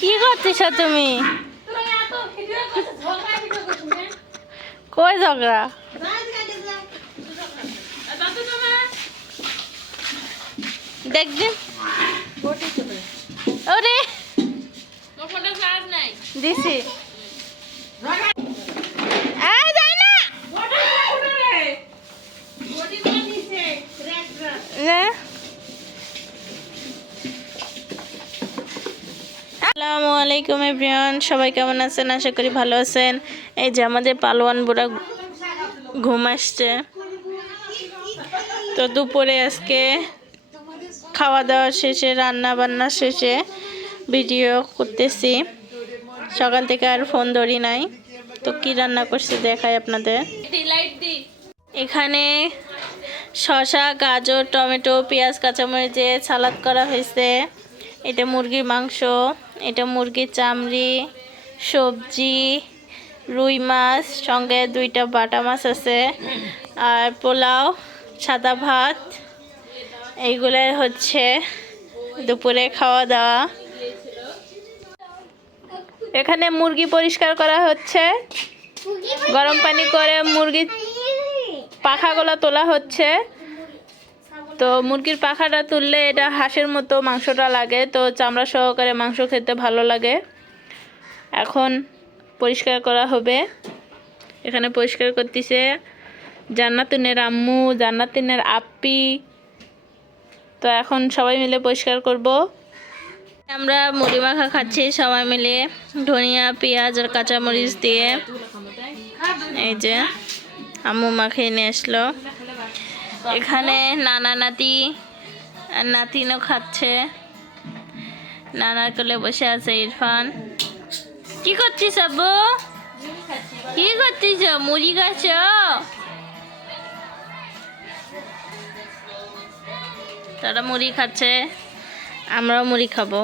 কি করতেছ তুমি? কই ঝগড়া? দেখবেন ওরে দিছি যাই না আসসালামু আলাইকুম এভরিওয়ান, সবাই কেমন আছেন? আশা করি ভালো আছেন। এই যে আমাদের পালোয়ান বুড়া ঘুম আসছে, তো দুপুরে আজকে খাওয়া দাওয়া শেষে রান্না বান্না শেষে ভিডিও করতেছি। সকাল থেকে আর ফোন ধরি নাই, তো কি রান্না করছি দেখাই আপনাদের। এখানে শসা, গাজর, টমেটো, পেঁয়াজ, কাঁচামরিচ দিয়ে সালাদ করা হয়েছে। এটা মুরগির মাংস, এটা মুরগির চামড়ি, সবজি, রুই মাছ, সঙ্গে 2টা বাটা মাছ আছে, আর পোলাও, সাদা ভাত। এইগুলো হচ্ছে দুপুরে খাওয়া দাওয়া। এখানে মুরগি পরিষ্কার করা হচ্ছে, গরম পানি করে মুরগির পাখাগুলো তোলা হচ্ছে। তো মুরগির পাখাটা তুললে এটা হাঁসের মতো মাংসটা লাগে, তো চামড়া সহকারে মাংস খেতে ভালো লাগে। এখন পরিষ্কার করা হবে। এখানে পরিষ্কার করতেছে জান্নাতুনের আম্মু, জান্নাতুনের আপ্পি। তো এখন সবাই মিলে পরিষ্কার করব। আমরা মুড়ি মাখা খাচ্ছি সবাই মিলে, ধনিয়া, পেঁয়াজ আর কাঁচামরিচ দিয়ে। এই যে আম্মু মাখিয়ে নিয়ে আসলো। এখানে নানা নাতি আর নাতিনও খাচ্ছে। নানার কোলে বসে আছে ইরফান। কি করছিস আব্বু? কি করছিস? মুড়ি খাচ্ছ? তারা মুড়ি খাচ্ছে, আমরাও মুড়ি খাবো।